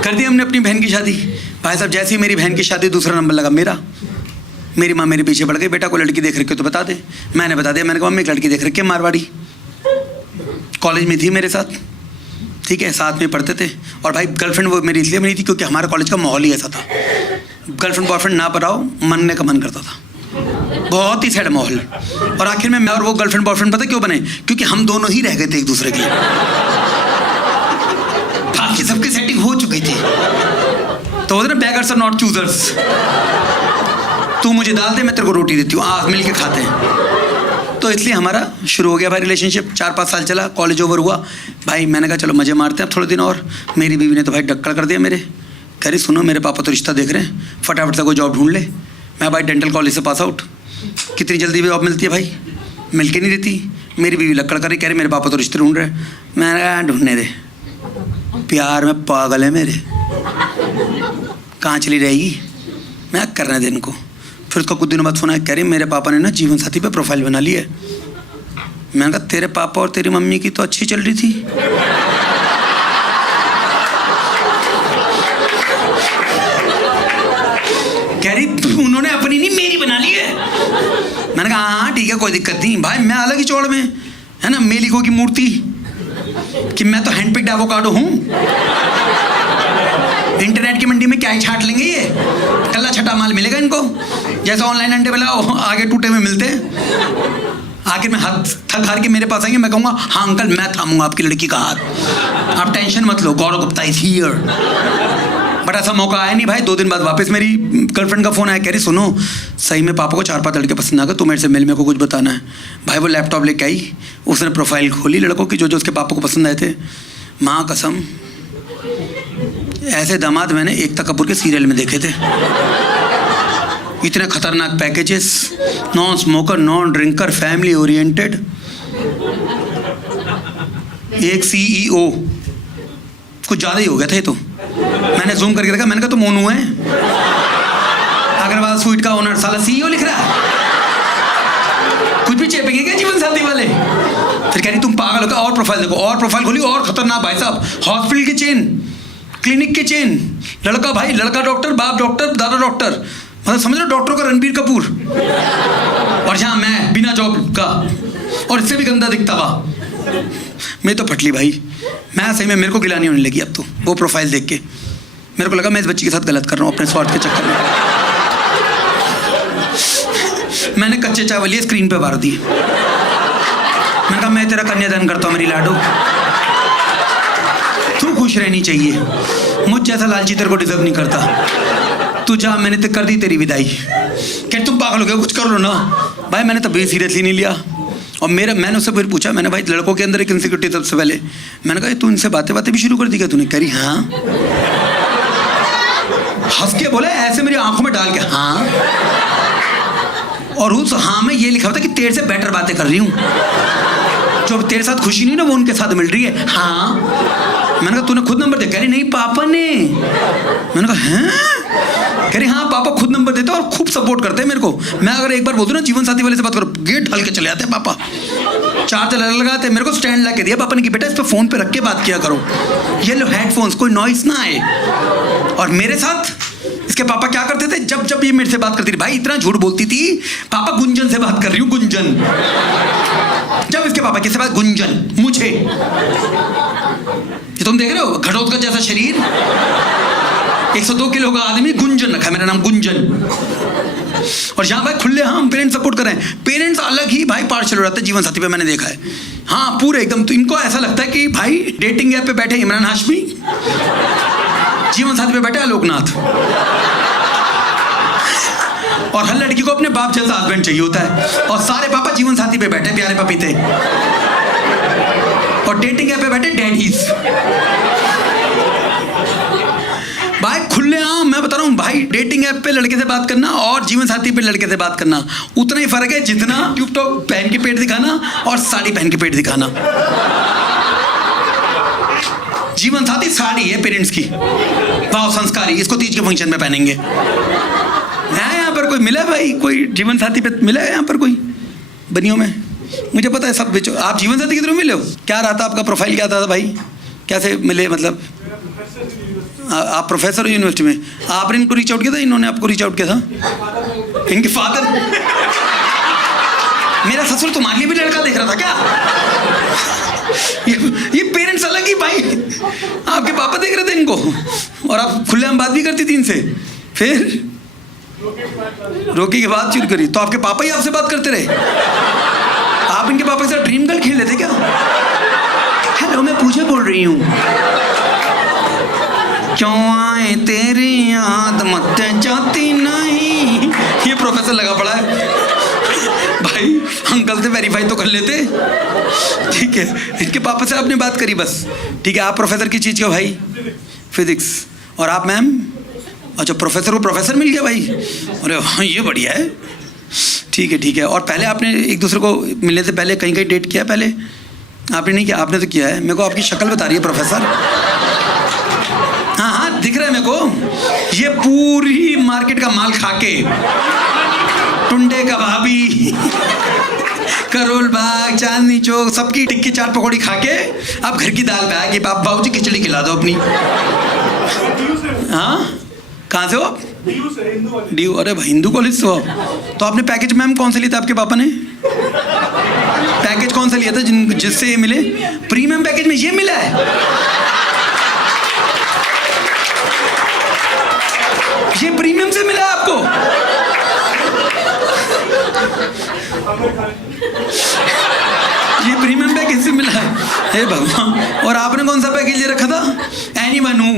कर दी हमने अपनी बहन की शादी। भाई साहब जैसे ही मेरी बहन की शादी दूसरा नंबर लगा मेरा। मेरी माँ मेरे पीछे पड़ गई, बेटा को लड़की देख रखी हो तो बता दे। मैंने बता दिया, मैंने कहा मम्मी एक लड़की देख रखी है मारवाड़ी, कॉलेज में थी मेरे साथ, ठीक है, साथ में पढ़ते थे। और भाई गर्लफ्रेंड वो मेरी इसलिए नहीं थी क्योंकि हमारा कॉलेज का माहौल ही ऐसा था, गर्लफ्रेंड बॉयफ्रेंड ना बनाओ, मनने का मन करता था, बहुत ही सैड माहौल। और आखिर में मैं और वो गर्लफ्रेंड बॉयफ्रेंड पता क्यों बने? क्योंकि हम दोनों ही रह गए थे एक दूसरे के लिए, बाकी सबकी सेटिंग हो चुकी थी। तो ना बेगर्स आर नॉट चूजर्स, तू मुझे दाल दे मैं तेरे को रोटी देती हूँ, आज मिल के खाते हैं। तो इसलिए हमारा शुरू हो गया भाई रिलेशनशिप। 4-5 साल चला, कॉलेज ओवर हुआ भाई, मैंने कहा चलो मज़े मारते हैं अब थोड़े दिन और। मेरी बीवी ने तो भाई डक्कड़ कर दिया मेरे, कह रही सुनो मेरे पापा तो रिश्ता देख रहे हैं, फटाफट से कोई जॉब ढूंढ ले। मैं भाई डेंटल कॉलेज से पास आउट, कितनी जल्दी भी जॉब मिलती है भाई, मिल के नहीं देती। मेरी बीवी लक्कड़ कर रही, कह रही मेरे पापा तो रिश्ते ढूंढ रहे हैं। मैंने कहा ढूंढने दे, प्यार में पागल है मेरे, कहाँ चली रहेगी, मैं करने दे इनको। फिर उसका कुछ दिनों बाद फोन आया, कह रही मेरे पापा ने ना जीवन साथी पे प्रोफाइल बना ली है। मैंने कहा तेरे पापा और तेरी मम्मी की तो अच्छी चल रही थी। कह रही उन्होंने अपनी नहीं मेरी बना ली है। मैंने कहा हाँ ठीक है कोई दिक्कत नहीं भाई, मैं अलग ही चौड़ में है ना, मेलिको की मूर्ति कि मैं तो हैंडपिक्ड एवोकाडो हूँ। इंटरनेट की मंडी में क्या ही छाट लेंगे ये, कल्ला छटा माल मिलेगा इनको, जैसे ऑनलाइन अंडे बनाओ आगे टूटे में मिलते हैं। आखिर में हाथ थक हार के मेरे पास आएंगे, मैं कहूँगा हाँ अंकल मैं थामूंगा आपकी लड़की का हाथ, आप टेंशन मत लो, गौरव गुप्ता इज हियर। बट ऐसा मौका आया नहीं भाई। 2 दिन बाद वापस मेरी गर्लफ्रेंड का फ़ोन आया, कह रही सुनो सही में पापा को 4-5 लड़के पसंद आ गए, तो मेरे से मिल, मेरे को कुछ बताना है। भाई वो लैपटॉप लेके आई, उसने प्रोफाइल खोली लड़कों की जो जो उसके पापा को पसंद आए थे। माँ कसम ऐसे दामाद मैंने एकता कपूर के सीरियल में देखे थे, इतने खतरनाक packages, non smoker, non drinker, family oriented, एक CEO, कुछ ज़्यादा ही हो गया था ये तो। मैंने जूम करके देखा, मैंने कहा तो मोनू है, अग्रवाल स्वीट का ओनर साला CEO लिख रहा है, कुछ भी चेपेंगे क्या जीवन साथी वाले। फिर कह रही तुम पागल हो क्या, और प्रोफाइल देखो, और प्रोफाइल खोली, और खतरनाक भाई साहब, हॉस्पिटल की चेन, क्लिनिक की चेन, लड़का भाई लड़का डॉक्टर, बाप डॉक्टर, दादा डॉक्टर, मतलब समझ लो डॉक्टरों का रणबीर कपूर, और जहाँ मैं बिना जॉब का और इससे भी गंदा दिखता हुआ। मैं तो फटली भाई, मैं सही में मेरे को गिलानी होने लगी अब तो वो प्रोफाइल देख के। मेरे को लगा मैं इस बच्ची के साथ गलत कर रहा हूँ अपने स्वार्थ के चक्कर में। मैंने कच्चे चावल लिए स्क्रीन पे मार दिए। मैंने कहा मैं तेरा कन्यादान करता हूँ मेरी लाडो, तू खुश रहनी चाहिए, मुझ जैसा लालची तेरे को डिजर्व नहीं करता, तू जा, मैंने तो कर दी तेरी विदाई। क्या तुम पागल हो गए, कुछ कर लो ना। भाई मैंने तभी सीरियसली नहीं लिया। और मैंने उससे फिर पूछा, मैंने भाई लड़कों के अंदर एक इनसिक्योरिटी सबसे पहले, मैंने कहा तू इनसे बातें भी शुरू कर दी क्या तूने? करी हाँ, हंस के बोला ऐसे मेरी आंखों में डाल के हाँ, और उस हाँ में ये लिखा होता कि तेरे से बेटर बातें कर रही हूँ, जो तेरे साथ खुशी नहीं ना वो उनके साथ मिल रही है। हाँ, मैंने कहा तूने खुद नंबर दिया? कह रही नहीं पापा ने। मैंने कहा हैं? कह रही हाँ पापा खुद नंबर देते और खूब सपोर्ट करते हैं मेरे को। मैं अगर एक बार बोल दूं ना जीवन साथी वाले से बात करो, गेट ढल के चले आते हैं पापा, चार्जर लगाते मेरे को स्टैंड ला के दिया पापा ने कि बेटा इस पे फोन पे रख के बात किया करो, ये लो हेडफोन्स, कोई नॉइस ना आए। और मेरे साथ इसके पापा क्या करते थे, जब जब ये मेरे से बात करती थी, भाई इतना झूठ बोलती थी, पापा गुंजन से बात कर रही हूँ, गुंजन। जब इसके पापा किससे बात, गुंजन, मुझे। ये तुम देख रहे हो घटोत्कच जैसा शरीर, 102 किलो का आदमी, गुंजन रखा है मेरा नाम, गुंजन। और जहाँ भाई खुले हम पेरेंट्स सपोर्ट कर रहे हैं, पेरेंट्स अलग ही भाई पार्शल हो जाते हैं जीवन साथी पे, मैंने देखा है। हाँ पूरे एकदम, तो इनको ऐसा लगता है कि भाई डेटिंग ऐप पे बैठे इमरान हाशमी, जीवन साथी पे बैठे आलोकनाथ। और हर लड़की को अपने बाप जैसा हस्बैंड चाहिए होता है, और सारे पापा जीवन साथी पे बैठे प्यारे पपीते, और डेटिंग ऐप पे बैठे डैडीज। भाई खुले आम मैं बता रहा हूँ भाई, डेटिंग ऐप पे लड़के से बात करना और जीवन साथी पे लड़के से बात करना उतना ही फर्क है जितना ट्यूब टॉप पहन के पेट दिखाना और साड़ी पहन के पेट दिखाना। जीवन साथी साड़ी है पेरेंट्स की, वाह संस्कारी, इसको तीज के फंक्शन में पहनेंगे। यहाँ पर कोई मिला भाई, कोई जीवन साथी पे मिला है यहाँ पर कोई बनियों में? मुझे पता है सब बेचो। आप जीवन साथी के थ्रू मिले हो? क्या रहा था आपका प्रोफाइल, क्या था भाई? कैसे मिले मतलब? आप प्रोफेसर हो यूनिवर्सिटी में, आपने इनको रीच आउट किया था, इन्होंने आपको रीच आउट किया था? इनके फादर? मेरा ससुर तुम्हारे लिए भी लड़का देख रहा था क्या? ये पेरेंट्स अलग ही भाई, आपके पापा देख रहे थे इनको, और आप खुलेआम बात भी करती थी इनसे, फिर रोकी के बाद चुरी करी, तो आपके पापा ही आपसे बात करते रहे? आप इनके पापा के साथ ड्रीम गर्ल खेल लेते क्या? हेलो, मैं पूजा बोल रही हूँ। क्यों आए तेरी याद मत जाती नहीं, ये प्रोफेसर लगा पड़ा है भाई। अंकल से वेरीफाई तो कर लेते, ठीक है? इनके पापा से आपने बात करी बस, ठीक है? आप प्रोफेसर की चीज़ क्यों भाई? फिजिक्स। और आप मैम? अच्छा, प्रोफेसर को प्रोफेसर मिल गया भाई, अरे हाँ ये बढ़िया है, ठीक है ठीक है। और पहले आपने एक दूसरे को मिलने से पहले कहीं कहीं डेट किया? पहले आपने नहीं किया? आपने तो किया है, मेरे को आपकी शक्ल बता रही है प्रोफेसर। हाँ हाँ दिख रहा है मेरे को, ये पूरी मार्केट का माल खा के, टुंडे कबाबी, करोल बाग, चांदनी चौक, सबकी टिक्की चाट पकौड़ी खा के आप घर की दाल पे आए कि बाबूजी खिचड़ी खिला दो अपनी। हाँ कहाँ से हो आप? डी। अरे भाई हिंदू कॉलेज से हो? तो आपने पैकेज मैम कौन सा लिया था आपके पापा ने? पैकेज कौन सा लिया था जिससे ये मिले? प्रीमियम पैकेज में ये मिला है? ये प्रीमियम से मिला आपको? ये प्रीमियम पैकेज से मिला है? हे भगवान। और आपने कौन सा पैकेज ले रखा था? एनीवन हू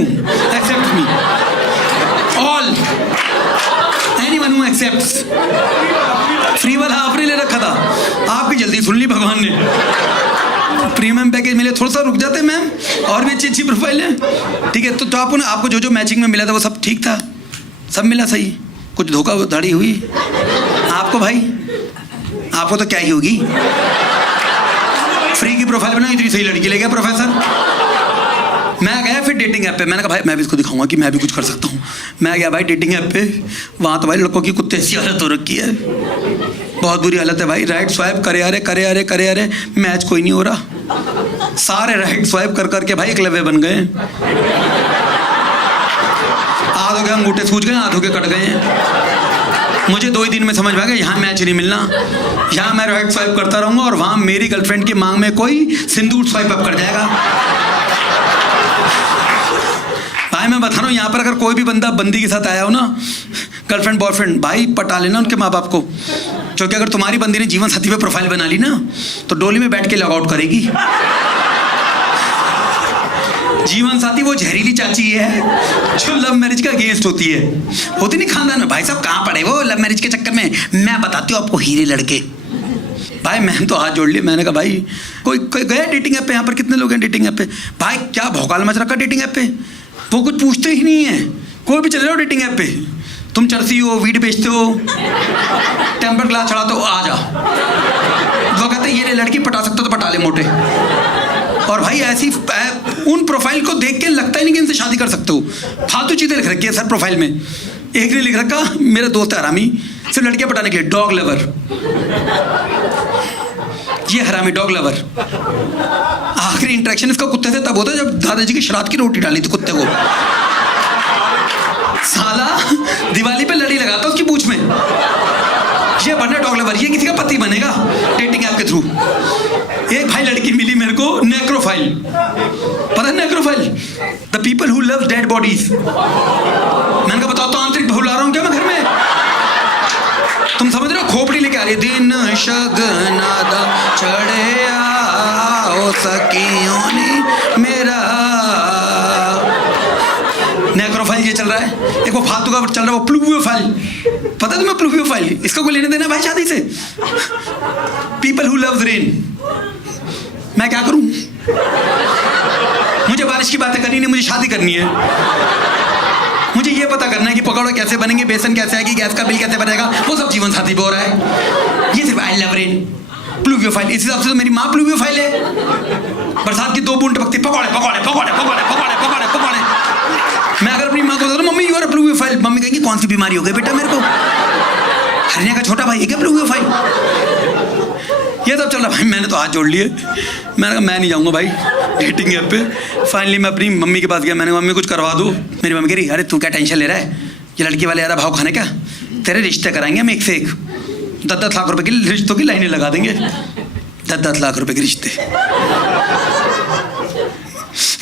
एक्सेप्ट मी, ऑल एनीवन हू एक्सेप्ट्स, फ्री वाला आपने ले रखा था। आपकी जल्दी सुन ली भगवान ने। प्रीमियम पैकेज मिले, थोड़ा सा रुक जाते मैम, और भी अच्छी अच्छी प्रोफाइल है, ठीक है? तो आपको जो मैचिंग में मिला था वो सब ठीक था? सब मिला सही? कुछ धोखाधड़ी हुई आपको भाई? आपको तो क्या ही होगी, फ्री की प्रोफाइल बनाई, इतनी सही लड़की ले गया प्रोफेसर। मैं गया फिर डेटिंग ऐप पे, मैंने कहा भाई मैं भी इसको दिखाऊंगा कि मैं भी कुछ कर सकता हूँ। मैं गया भाई डेटिंग ऐप पे, वहाँ तो भाई लड़कों की कुत्ते ऐसी हालत हो रखी है, बहुत बुरी हालत है भाई। राइट स्वाइप करे अरे मैच कोई नहीं हो रहा, सारे राइट स्वाइप कर करके भाई एकलव्य बन गए। आधों के अंगूठे सूज गए, आधों के कट गए हैं। मुझे 2 ही दिन में समझ में आ गया यहाँ मैच नहीं मिलना, यहाँ मैं राइट स्वाइप करता रहूँगा और वहाँ मेरी गर्लफ्रेंड की मांग में कोई सिंदूर स्वाइप अप कर जाएगा। भाई मैं बता रहा हूँ, यहाँ पर अगर कोई भी बंदा बंदी के साथ आया हो ना, गर्लफ्रेंड बॉयफ्रेंड, भाई पटा लेना उनके माँ बाप को, क्योंकि अगर तुम्हारी बंदी ने जीवन साथी पे प्रोफाइल बना ली ना, तो डोली में बैठ के लॉग आउट करेगी। जीवन साथी वो जहरीली चाची है जो लव मैरिज का अगेंस्ट होती है, होती नहीं खानदान में। भाई साहब कहाँ पड़े वो लव मैरिज के चक्कर में, मैं बताती हूँ आपको हीरे लड़के। भाई मैंने तो हाथ जोड़ लिए, मैंने कहा भाई कोई गया डेटिंग ऐप पे? यहाँ पर कितने लोग हैं डेटिंग ऐप पे? भाई क्या भौकाल मच रखा डेटिंग ऐप पे, वो कुछ पूछते ही नहीं है। कोई भी चले जाओ डेटिंग ऐप पे, तुम चरसी हो, वीड बेचते हो, टेम्पर ग्लास चढ़ाते हो, आ जा। वो कहते ये लड़की पटा सकते हो तो पटा ले मोटे। और भाई ऐसी उन प्रोफाइल को देख के लगता ही नहीं कि इनसे शादी कर सकते हो। फालतू चीज़ें लिख रखी है सर प्रोफाइल में। एक ने लिख रखा, मेरा दोस्त है हरामी, सिर्फ लड़कियां पटाने के लिए, डॉग लवर। ये हरामी डॉग लवर। आखिरी इंटरेक्शन इसका कुत्ते से तब होता है जब दादाजी की श्राद्ध की रोटी डाली थी कुत्ते को। साला दिवाली पे लड़ी लगाता उसकी पूंछ में। ये बनना डॉग लवर, ये किसी का पति बनेगा डेटिंग ऐप के थ्रू। एक भाई लड़की मिली मेरे को, नेक्रोफाइल। पता है necrophile? The people who love dead bodies. मैंने कहा बताओ तो आंतरिक भूला रहा हूँ क्या मैं घर में? तुम समझ रहे हो? खोपड़ी लेके आ रही है, दिन शगनादा चढ़े आओ सखियों मेरा। नेक्रोफाइल ये चल रहा है। एक वो फालतू का चल रहा है वो प्लूवियोफाइल। पता है तुम्हें प्लूवियोफाइल? इसका कोई लेने देना भाई शादी से? People who loves rain. मैं क्या करूं? मुझे बारिश की बातें करनी नहीं, मुझे शादी करनी है। मुझे ये पता करना है कि पकौड़े कैसे बनेंगे, बेसन कैसे आएगी, गैस का बिल कैसे बनेगा, वो सब जीवन साथी पे हो रहा है। ये सिर्फ आई लव रेन, प्लूवियोफाइल। इस हिसाब से तो मेरी माँ प्लूवियोफाइल है। बरसात की 2 बूंद टपकती, पकौड़े पकौड़े पकौड़े पकौड़े पकौड़े पकौड़े पकौड़े। मैं अगर अपनी माँ को बता दूं mummy you are pluviophile, mummy कहेंगी कौन सी बीमारी हो गई बेटा मेरे को? हरने का छोटा भाई है क्या प्लूवियोफाइल? ये सब चल रहा भाई। मैंने तो हाथ जोड़ लिए, मैंने कहा मैं नहीं जाऊंगा भाई, डेटिंग ऐप पे। फाइनली मैं अपनी मम्मी के पास गया, मैंने कहा मम्मी कुछ करवा दो। मेरी मम्मी कह रही अरे तू क्या टेंशन ले रहा है, ये लड़की वाले ज़्यादा भाव खाने का, तेरे रिश्ते कराएंगे हम एक से एक, 10-10 लाख रुपए की रिश्तों की लाइनें लगा देंगे, 10-10 लाख रुपए के रिश्ते।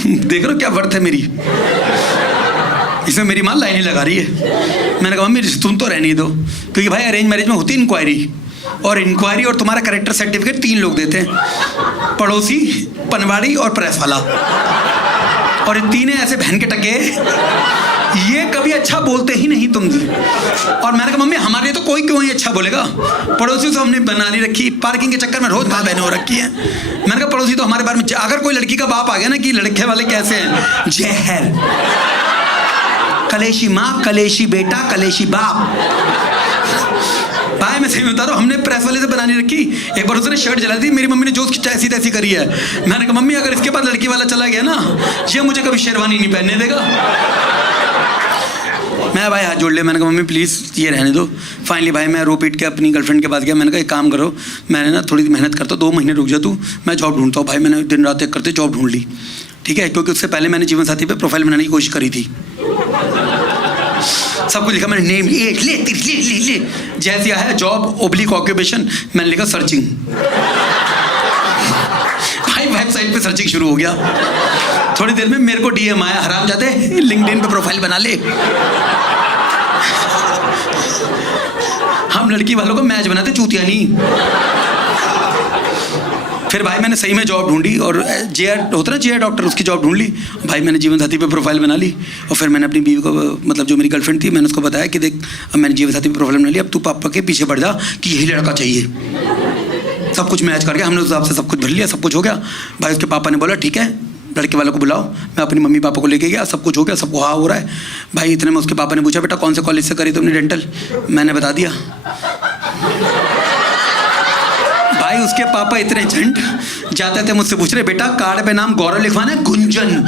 देख रहे हो क्या वर्थ है मेरी, इसमें मेरी माँ लाइनें लगा रही है। मैंने कहा मम्मी तुम तो रहने दो, क्योंकि भाई अरेंज मैरिज में होती इंक्वायरी, और इंक्वायरी और तुम्हारा कैरेक्टर सर्टिफिकेट 3 लोग देते हैं, पड़ोसी, पनवाड़ी और प्रेस वाला। और ये 3 ऐसे बहन के टके, ये कभी अच्छा बोलते ही नहीं तुम। और मैंने कहा मम्मी हमारे लिए तो कोई क्यों ही अच्छा बोलेगा, पड़ोसी तो हमने बना नहीं रखी, पार्किंग के चक्कर में रोज माँ बहनें हो रखी है। मैंने कहा पड़ोसी तो हमारे बारे में, अगर कोई लड़की का बाप आ गया ना कि लड़के वाले कैसे हैं, जहर, कलेशी माँ, कलेशी बेटा, कलेशी बाप। भाई मैं सही बता रहा हूँ, हमने प्रेस वाले से बनानी रखी। एक बार उसने शर्ट जला दी, मेरी मम्मी ने जो उसकी ऐसी तैसी करी है। मैंने कहा मम्मी अगर इसके बाद लड़की वाला चला गया ना, ये मुझे कभी शेरवानी नहीं पहनने देगा। मैं भाई हाथ जोड़ लिया, मैंने कहा मम्मी प्लीज़ ये रहने दो। फाइनली भाई मैं रो पीट के अपनी गर्लफ्रेंड के पास गया, मैंने कहा एक काम करो, मैंने ना थोड़ी मेहनत करता हूँ, 2 महीने रुक जा तू, मैं जॉब ढूंढता हूँ। भाई मैंने दिन रात एक करते जॉब ढूंढ ली, ठीक है, क्योंकि उससे पहले मैंने जीवन साथी पे प्रोफाइल बनाने की कोशिश करी थी। सब कुछ लिखा मैंने, नेम ले ले ले ले ले, जैसे आया जॉब ओब्लिक ऑक्यूपेशन, मैंने लिखा सर्चिंग। भाई वेबसाइट पे सर्चिंग शुरू हो गया। थोड़ी देर में मेरे को डीएम आया, हरामजादे लिंक्डइन पे प्रोफाइल बना ले। हम लड़की वालों को मैच बनाते, चूतिया नहीं। फिर भाई मैंने सही में जॉब ढूंढी, और जेआर होता ना जेआर डॉक्टर, उसकी जॉब ढूंढ ली। भाई मैंने जीवन साथी पे प्रोफाइल बना ली, और फिर मैंने अपनी बीवी को, मतलब जो मेरी गर्लफ्रेंड थी, मैंने उसको बताया कि देख अब मैंने जीवन साथी पे प्रोफाइल बना ली, अब तू पापा के पीछे पड़ जा कि यही लड़का चाहिए। सब कुछ मैच करके हमने उस हिसाब से सब कुछ भर लिया, सब कुछ हो गया। भाई उसके पापा ने बोला ठीक है लड़के वालों को बुलाओ। मैं अपनी मम्मी पापा को लेके गया, सब कुछ हो गया, सबको हाँ हो रहा है। भाई इतने में उसके पापा ने पूछा बेटा कौन से कॉलेज से करी तुमने डेंटल, मैंने बता दिया। भाई उसके पापा इतने झंड, जाते थे मुझसे पूछ रहे बेटा कार्ड पे नाम गौरव लिखवाना है गुंजन।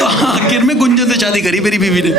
तो आखिर में गुंजन से शादी करी मेरी बीवी ने।